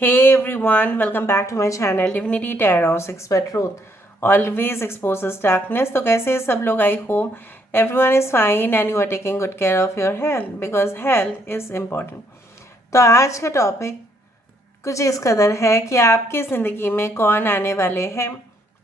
Hey everyone, welcome back to my channel Divinity Tarot 6 पर Truth always exposes darkness। तो कैसे हैं सब लोग? I hope everyone is fine and you are taking good care of your health because health is important। तो आज का topic कुछ इस कदर है कि आपकी ज़िंदगी में कौन आने वाले हैं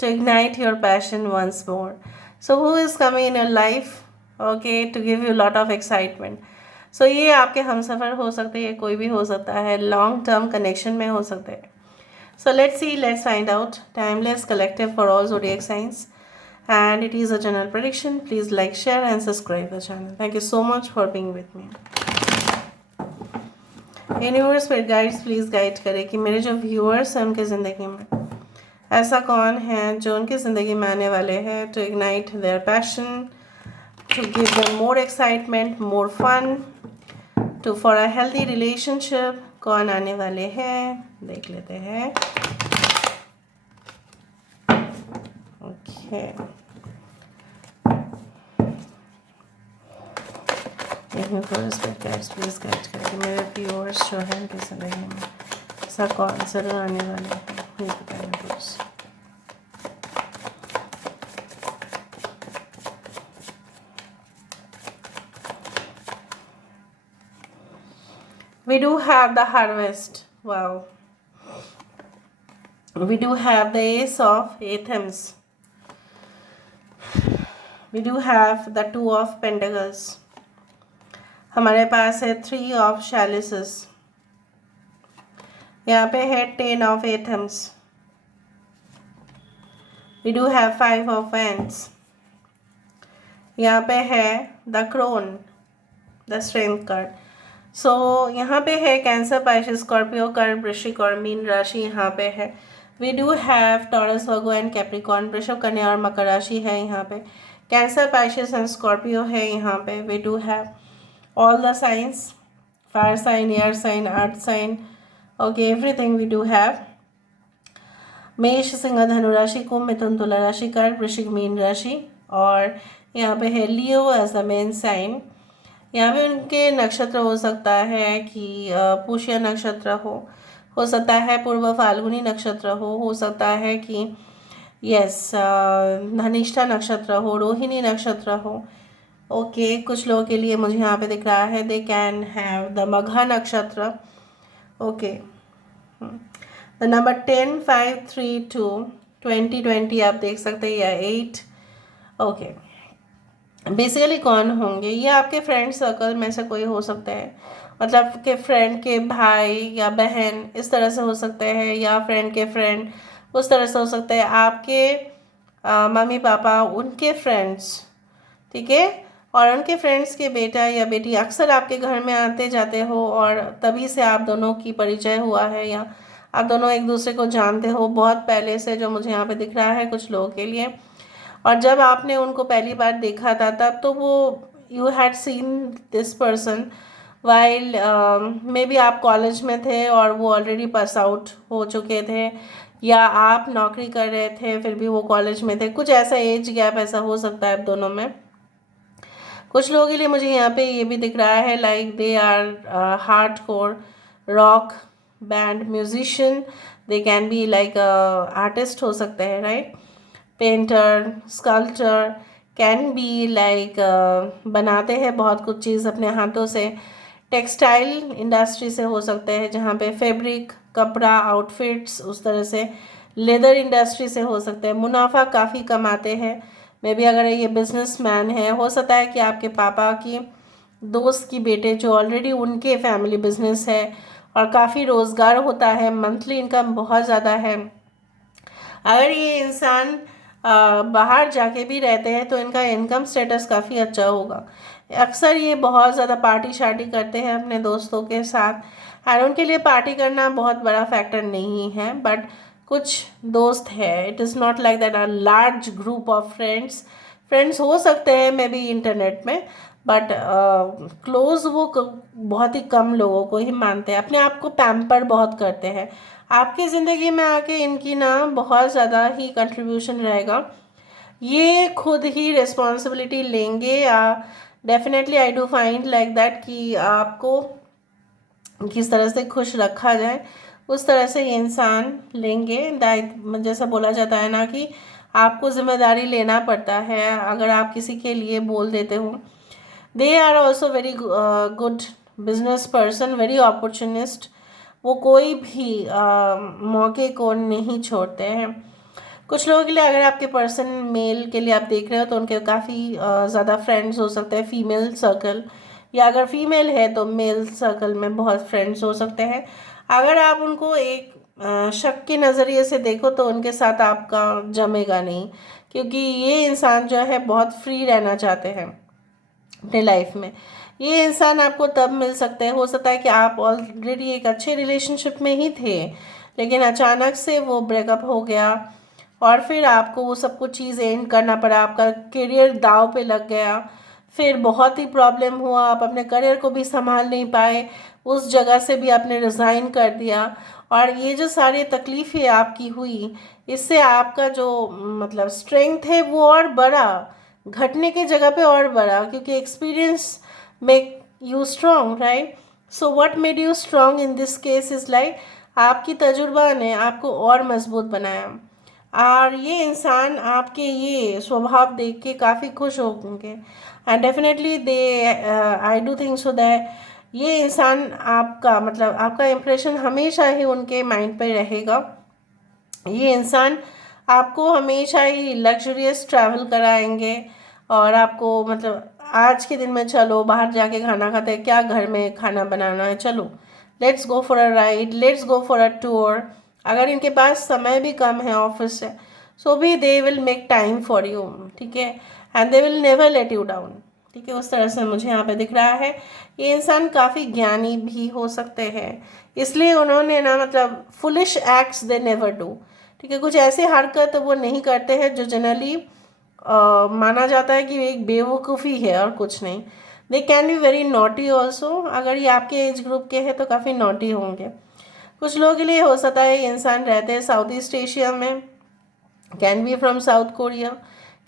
to ignite your passion once more। So who is coming in your life, okay, to give you lot of excitement। सो ये आपके हमसफ़र हो सकते हैं, कोई भी हो सकता है, लॉन्ग टर्म कनेक्शन में हो सकते हैं। So let's find out timeless collective for all zodiac science and it is a general prediction. Please like, share and subscribe the channel. Thank you so much for being with me। Universe spirit guides please guide करें कि मेरे जो viewers हैं उनकी ज़िंदगी में ऐसा कौन है जो उनकी ज़िंदगी में आने वाले हैं to ignite their passion, to give them more excitement, more fun, to for a healthy relationship। कौन आने वाले हैं देख लेते हैं। ओके, प्लीज गाइड करके मेरे व्यूअर्स जो हैं उनकी ज़िंदगी में ऐसा कौन ज़रूर आने वाले हैं ये बताएं please. We do have the harvest. Wow. We do have the ace of anthems. We do have the two of pentacles. हमारे पास है थ्री ऑफ chalices। यहाँ पे है ten of athames. We do have five of wands। यहाँ पे है the crone, the strength card. So यहाँ पे है कैंसर, पाइसेस, स्कॉर्पियो, कर्क, वृश्चिक और मीन राशि यहाँ पे है। We do have Taurus, Virgo and Capricorn. वृषभ, कन्या और मकर राशि है यहाँ पे। कैंसर, पाइसेस एंड स्कॉर्पियो है यहाँ पे। We do have all the signs, fire sign, air sign, earth sign, okay, everything we do have. मेष, सिंह, धनु राशि, कुंभ, मिथुन, तुला राशि, कर्क, वृश्चिक, मीन राशि और यहाँ पे है लियो एज द मेन साइन। यहाँ पे उनके नक्षत्र हो सकता है कि पुष्य नक्षत्र हो सकता है पूर्व फाल्गुनी नक्षत्र हो सकता है कि यस धनिष्ठा नक्षत्र हो, रोहिणी नक्षत्र हो। ओके, कुछ लोगों के लिए मुझे यहाँ पे दिख रहा है दे कैन हैव द मघा नक्षत्र। ओके, द नंबर 10, 5, 3, 2, 20, 20 आप देख सकते हैं या 8। ओके, बेसिकली कौन होंगे? ये आपके फ्रेंड सर्कल में से कोई हो सकता है, मतलब के फ्रेंड के भाई या बहन इस तरह से हो सकते हैं, या फ्रेंड के फ्रेंड उस तरह से हो सकते हैं, आपके मम्मी पापा उनके फ्रेंड्स, ठीक है, और उनके फ्रेंड्स के बेटा या बेटी अक्सर आपके घर में आते जाते हो और तभी से आप दोनों की परिचय हुआ है या आप दोनों एक दूसरे को जानते हो बहुत पहले से, जो मुझे यहाँ पे दिख रहा है कुछ लोगों के लिए। और जब आपने उनको पहली बार देखा था तब तो वो you had seen this person while may be आप कॉलेज में थे और वो ऑलरेडी पास आउट हो चुके थे, या आप नौकरी कर रहे थे फिर भी वो कॉलेज में थे, कुछ ऐसा एज गैप ऐसा हो सकता है आप दोनों में। कुछ लोगों के लिए मुझे यहाँ पे ये भी दिख रहा है like they are hard core rock band musician, they can be like artist हो सकते हैं, right, painter, sculpture, can be like बनाते हैं बहुत कुछ चीज़ अपने हाथों से। टेक्सटाइल इंडस्ट्री से हो सकते हैं जहाँ पे फैब्रिक, कपड़ा, आउटफिट्स उस तरह से। लेदर इंडस्ट्री से हो सकते हैं, मुनाफा काफ़ी कमाते हैं। मे बी अगर ये बिजनेसमैन है, हो सकता है कि आपके पापा की दोस्त की बेटे जो ऑलरेडी उनके फैमिली बिजनेस है और काफ़ी रोज़गार होता है, मंथली इनकम बहुत ज़्यादा है। अगर ये इंसान बाहर जाके भी रहते हैं तो इनका इनकम स्टेटस काफ़ी अच्छा होगा। अक्सर ये बहुत ज़्यादा पार्टी शार्टी करते हैं अपने दोस्तों के साथ, और उनके लिए पार्टी करना बहुत बड़ा फैक्टर नहीं है, बट कुछ दोस्त है, it is not like that a large group of friends हो सकते हैं मे बी इंटरनेट में, बट क्लोज वो बहुत ही कम लोगों को ही मानते हैं, अपने आप को पैम्पर बहुत करते हैं। आपकी ज़िंदगी में आके इनकी ना बहुत ज़्यादा ही कंट्रीब्यूशन रहेगा, ये खुद ही रिस्पॉन्सिबिलिटी लेंगे। Definitely I do find like that कि आपको किस तरह से खुश रखा जाए उस तरह से ये इंसान लेंगे। दायित्व जैसा बोला जाता है ना कि आपको जिम्मेदारी लेना पड़ता है अगर आप किसी के लिए बोल देते हो। They are also very good business person, very opportunist. वो कोई भी मौके को नहीं छोड़ते हैं। कुछ लोगों के लिए, अगर आपके पर्सन मेल के लिए आप देख रहे हो, तो उनके काफ़ी ज़्यादा फ्रेंड्स हो सकते हैं, फीमेल सर्कल, या अगर फीमेल है तो मेल सर्कल में बहुत फ्रेंड्स हो सकते हैं। अगर आप उनको एक शक के नज़रिए से देखो तो उनके साथ आपका जमेगा नहीं, क्योंकि ये इंसान जो है बहुत फ्री रहना चाहते हैं अपने लाइफ में। ये इंसान आपको तब मिल सकते हैं, हो सकता है कि आप ऑलरेडी एक अच्छे रिलेशनशिप में ही थे, लेकिन अचानक से वो ब्रेकअप हो गया और फिर आपको वो सब कुछ चीज़ एंड करना पड़ा, आपका करियर दाव पे लग गया, फिर बहुत ही प्रॉब्लम हुआ, आप अपने करियर को भी संभाल नहीं पाए, उस जगह से भी आपने रिज़ाइन कर दिया, और ये जो सारी तकलीफ़ें आपकी हुई, इससे आपका जो मतलब स्ट्रेंथ है वो और बढ़ा, घटने की जगह पे और बढ़ा, क्योंकि experience make you strong, right. So what made you strong in this case is like आपकी तजुर्बा ने आपको और मजबूत बनाया। और ये इंसान आपके ये स्वभाव देख के काफ़ी खुश होंगे, and definitely they I do think so that ये इंसान आपका मतलब आपका इम्प्रेशन हमेशा ही उनके माइंड पे रहेगा। ये इंसान आपको हमेशा ही लग्जरियस ट्रैवल कराएंगे, और आपको मतलब आज के दिन में चलो बाहर जाके खाना खाते हैं, क्या घर में खाना बनाना है, चलो let's go for a ride, let's go for a tour. अगर इनके पास समय भी कम है ऑफिस से, सो भी they will make time for you, ठीक है, and they will never let you down, ठीक है। उस तरह से मुझे यहाँ पे दिख रहा है। ये इंसान काफ़ी ज्ञानी भी हो सकते हैं, इसलिए उन्होंने ना मतलब foolish acts they never do, ठीक है, कुछ ऐसे हरकत वो नहीं करते हैं जो जनरली माना जाता है कि एक बेवकूफ़ी है और कुछ नहीं। दे can be very naughty also, अगर ये आपके एज ग्रुप के हैं तो काफ़ी नॉटी होंगे। कुछ लोगों के लिए हो सकता है ये इंसान रहते हैं साउथ ईस्ट एशिया में, can be from south Korea,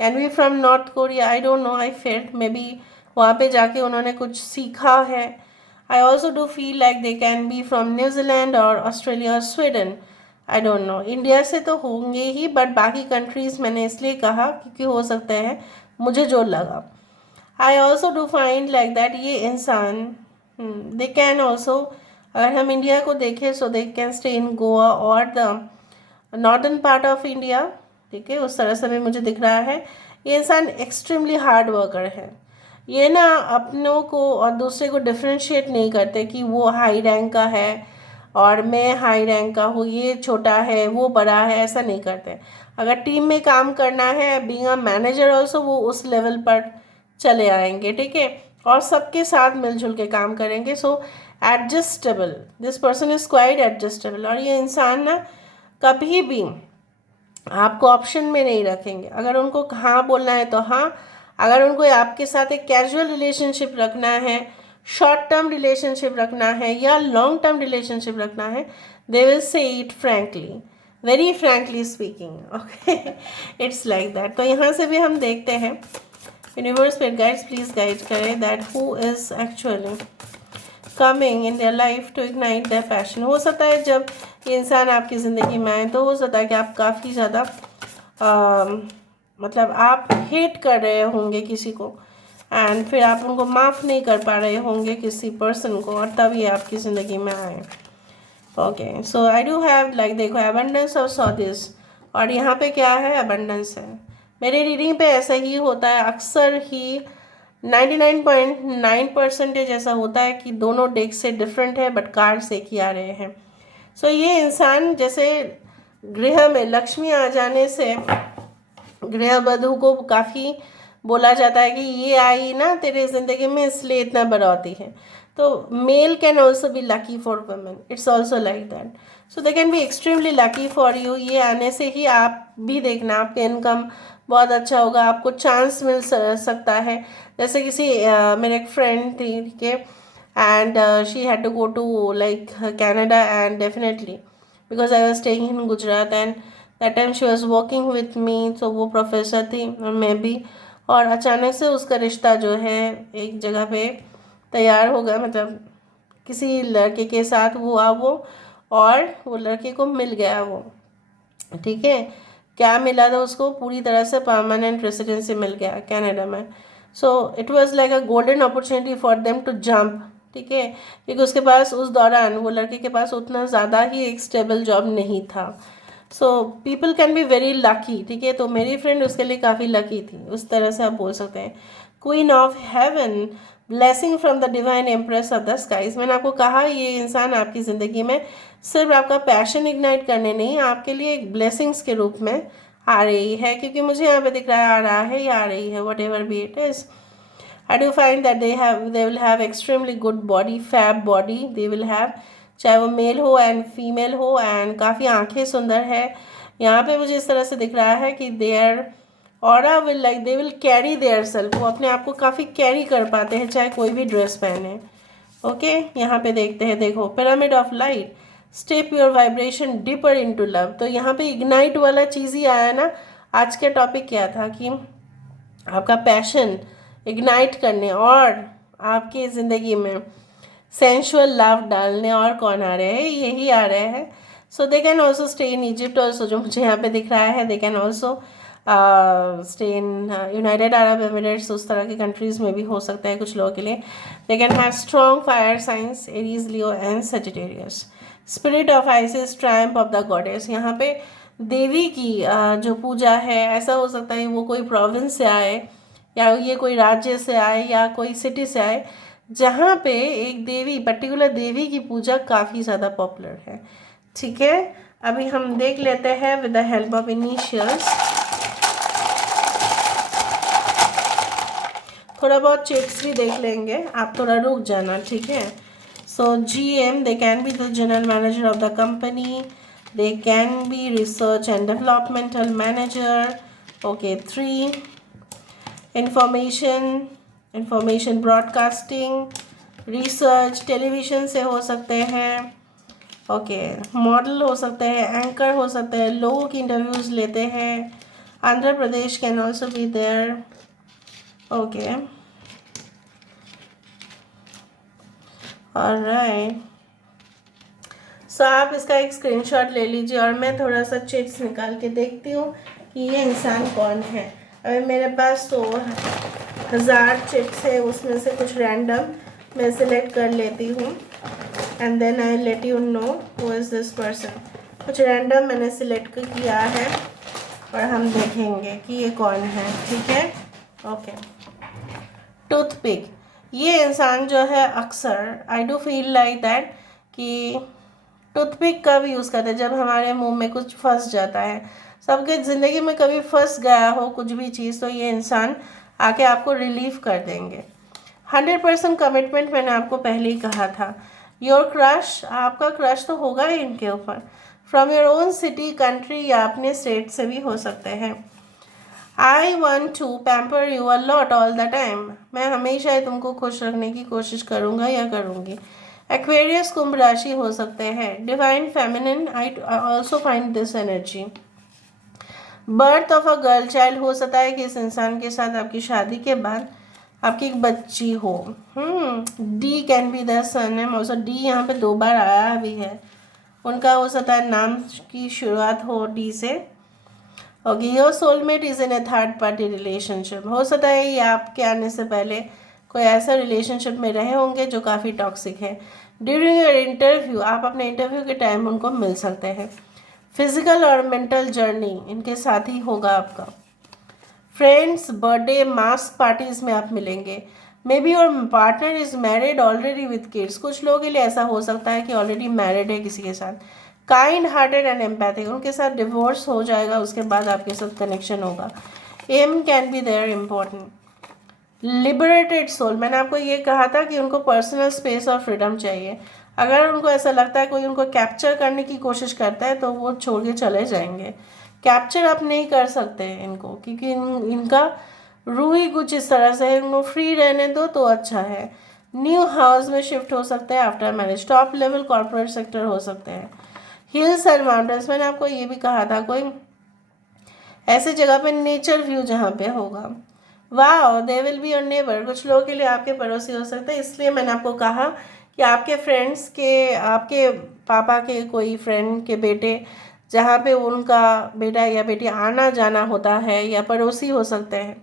can be from north Korea, I don't know, I felt may be वहाँ पे जाके उन्होंने कुछ सीखा है। I also do feel like they can B from New Zealand और ऑस्ट्रेलिया और Sweden, I don't know. India से तो होंगे ही, बट बाकी कंट्रीज़ मैंने इसलिए कहा क्योंकि हो सकते हैं, मुझे जो लगा। I also do find like that ये इंसान दे कैन ऑल्सो, अगर हम इंडिया को देखें so they can stay in Goa और the northern part of India, ठीक है, उस तरह से भी मुझे दिख रहा है। ये इंसान एक्सट्रीमली हार्ड वर्कर है। ये ना अपनों को और दूसरे को डिफ्रेंशिएट नहीं करते कि वो हाई रैंक का है और मैं हाई रैंक का हूँ, ये छोटा है वो बड़ा है, ऐसा नहीं करते। अगर टीम में काम करना है, बीइंग अ मैनेजर ऑल्सो, वो उस लेवल पर चले आएंगे, ठीक है, और सबके साथ मिलजुल के काम करेंगे। So adjustable, this person is quite adjustable. और ये इंसान ना कभी भी आपको ऑप्शन में नहीं रखेंगे, अगर उनको हाँ बोलना है तो हाँ, अगर उनको आपके साथ एक कैजुअल रिलेशनशिप रखना है, शॉर्ट टर्म रिलेशनशिप रखना है या लॉन्ग टर्म रिलेशनशिप रखना है, they will say it frankly, very frankly speaking, okay, it's like that. तो यहाँ से भी हम देखते हैं यूनिवर्स पे गाइड्स प्लीज गाइड करें that who is actually coming in their life to ignite their passion. हो सकता है जब ये इंसान आपकी ज़िंदगी में आए तो हो सकता है कि आप काफ़ी ज़्यादा मतलब आप हेट कर रहे होंगे किसी को, एंड फिर आप उनको माफ़ नहीं कर पा रहे होंगे किसी पर्सन को, और तब ये आपकी ज़िंदगी में आए। Okay, so I do have like देखो अबंडेंस ऑफ सॉदिस, और यहाँ पे क्या है, अबंडेंस है। मेरे रीडिंग पे ऐसा ही होता है अक्सर ही, 99.9% ऐसा होता है कि दोनों डेक से डिफरेंट है बट कार्ड्स एक ही आ रहे हैं। सो ये इंसान जैसे गृह में लक्ष्मी आ जाने से गृह वधू को काफ़ी बोला जाता है कि ये आई ना तेरे ज़िंदगी में इसलिए इतना बढ़ोतरी है। तो mail can also be lucky for women, it's also like that. So they can be extremely lucky for you. ये आने से ही आप भी देखना आपका इनकम बहुत अच्छा होगा, आपको चांस मिल सकता है। जैसे किसी मेरे एक फ्रेंड थी, ठीक है, and she had to go to like Canada, and definitely because I was staying in Gujarat, and that time she was working with me, तो वो प्रोफेसर थी और मैं भी, और अचानक से उसका रिश्ता जो है एक जगह पे तैयार हो गया, मतलब किसी लड़के के साथ हुआ वो, और वो लड़के को मिल गया वो, ठीक है। क्या मिला था उसको? पूरी तरह से परमानेंट रेसिडेंसी मिल गया कनाडा में। So it was like a golden opportunity for them to jump, ठीक है, क्योंकि उसके पास उस दौरान वो लड़के के पास उतना ज़्यादा ही एक स्टेबल जॉब नहीं था। So people can be very lucky, ठीक है। तो मेरी फ्रेंड उसके लिए काफ़ी लकी थी, उस तरह से आप बोल सकते हैं। Queen of heaven, blessing from the divine empress of the skies. मैंने आपको कहा ये इंसान आपकी ज़िंदगी में सिर्फ आपका पैशन इग्नाइट करने नहीं, आपके लिए एक ब्लेसिंग्स के रूप में आ रही है, क्योंकि मुझे यहाँ पे दिख रहा है आ रहा है या आ रही है, what ever be it is. I do find that they will have extremely good body, fab body they will have, चाहे वो मेल हो एंड फीमेल हो, एंड काफ़ी आंखें सुंदर है। यहाँ पे मुझे इस तरह से दिख रहा है कि their aura will like they will carry their self, वो अपने आप को काफ़ी कैरी कर पाते हैं चाहे कोई भी ड्रेस पहने। ओके, यहाँ पे देखते हैं, देखो pyramid of light, step your vibration deeper into love. तो यहाँ पे इग्नाइट वाला चीज़ ही आया ना। आज का टॉपिक क्या था कि आपका पैशन इग्नाइट करने और आपकी ज़िंदगी में सेंशुअल लव डालने और कौन आ रहे हैं? यही आ रहे हैं। So they can also stay in Egypt also, जो मुझे यहाँ पे दिख रहा है। They can also stay in United Arab Emirates, उस तरह की कंट्रीज़ में भी हो सकता है कुछ लोगों के लिए। They can have strong fire science, Aries, Leo and Sagittarius. Spirit of ISIS, Triumph of the goddess. यहाँ पे देवी की जो पूजा है, ऐसा हो सकता है वो कोई प्रोविंस से आए या ये कोई राज्य से आए या कोई सिटी से आए, जहाँ पे एक देवी, पर्टिकुलर देवी की पूजा काफ़ी ज़्यादा पॉपुलर है, ठीक है। अभी हम देख लेते हैं with the help of initials, थोड़ा बहुत चिट्स भी देख लेंगे, आप थोड़ा रुक जाना, ठीक है। सो GM, they can be the general manager of the company, they can B research and developmental manager. Okay, 3 information broadcasting, research, television से हो सकते हैं। ओके, मॉडल हो सकते हैं, एंकर हो सकते हैं, लोगों की इंटरव्यूज़ लेते हैं। Andhra Pradesh can also be there. Okay, alright. So आप इसका एक स्क्रीनशॉट ले लीजिए और मैं थोड़ा सा चिट्स निकाल के देखती हूँ कि ये इंसान कौन है। अभी मेरे पास तो 1000 चिट्स है, उसमें से कुछ रैंडम मैं सिलेक्ट कर लेती हूँ and then I let you know who is this person. कुछ रैंडम मैंने सिलेक्ट किया है और हम देखेंगे कि ये कौन है, ठीक है। ओके, टूथपिक, ये इंसान जो है अक्सर I do feel like that कि टूथपिक कब यूज़ करते हैं? जब हमारे मुंह में कुछ फंस जाता है। सबके ज़िंदगी में कभी फंस गया हो कुछ भी चीज़, तो ये इंसान आके आपको रिलीव कर देंगे। 100% कमिटमेंट, मैंने आपको पहले ही कहा था। योर क्रश, आपका क्रश तो होगा ही इनके ऊपर। From your own city, country या अपने स्टेट से भी हो सकते हैं। I want to pamper you a lot all the time, मैं हमेशा ही तुमको खुश रखने की कोशिश करूँगा या करूँगी। एक्वेरियस, कुंभ राशि हो सकते हैं। Divine feminine, I also find this energy. Birth of a girl child, हो सकता है कि इस इंसान के साथ आपकी शादी के बाद आपकी एक बच्ची हो। डी कैन बी द सन है, ऑल्सो डी यहाँ पे 2 बार आया भी है। उनका हो सकता है नाम की शुरुआत हो डी से। Okay, your soulmate is in A third party relationship, हो सकता है ये आपके आने से पहले कोई ऐसा रिलेशनशिप में रहे होंगे जो काफ़ी टॉक्सिक है। ड्यूरिंग योर इंटरव्यू, आप अपने इंटरव्यू के टाइम उनको मिल सकते हैं। फिजिकल और मेंटल जर्नी इनके साथ ही होगा आपका। फ्रेंड्स, बर्थडे, मास्क पार्टीज में आप मिलेंगे। May be your partner is married already with kids, कुछ लोगों के लिए ऐसा हो सकता है कि ऑलरेडी मैरिड है किसी के साथ। काइंड हार्टेड एंड एम्पैथिक, उनके साथ डिवोर्स हो जाएगा, उसके बाद आपके साथ कनेक्शन होगा। M can be their important. Liberated soul, मैंने आपको ये कहा था कि उनको पर्सनल स्पेस और फ्रीडम चाहिए। अगर उनको ऐसा लगता है कोई उनको कैप्चर करने की कोशिश करता है तो वो छोड़ के चले जाएंगे। कैप्चर आप नहीं कर सकते इनको, क्योंकि इनका रूह ही कुछ इस तरह से है। इनको फ्री रहने दो तो अच्छा है। न्यू हाउस में शिफ्ट हो सकते हैं after marriage. Top level corporate sector हो सकते हैं। हिल्स एंड माउंटेन्स, मैंने आपको ये भी कहा था कोई ऐसे जगह पे नेचर व्यू जहाँ पे होगा। Wow, they will be your neighbour, कुछ लोगों के लिए आपके पड़ोसी हो सकते हैं। इसलिए मैंने आपको कहा या आपके फ्रेंड्स के, आपके पापा के कोई फ्रेंड के बेटे जहाँ पे उनका बेटा या बेटी आना जाना होता है, या पड़ोसी हो सकते हैं.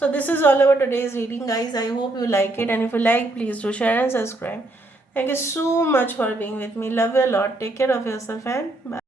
So this is all about today's reading, guys. I hope you like it, and if you like, please do share and subscribe. Thank you so much for being with me. Love you a lot. Take care of yourself and bye.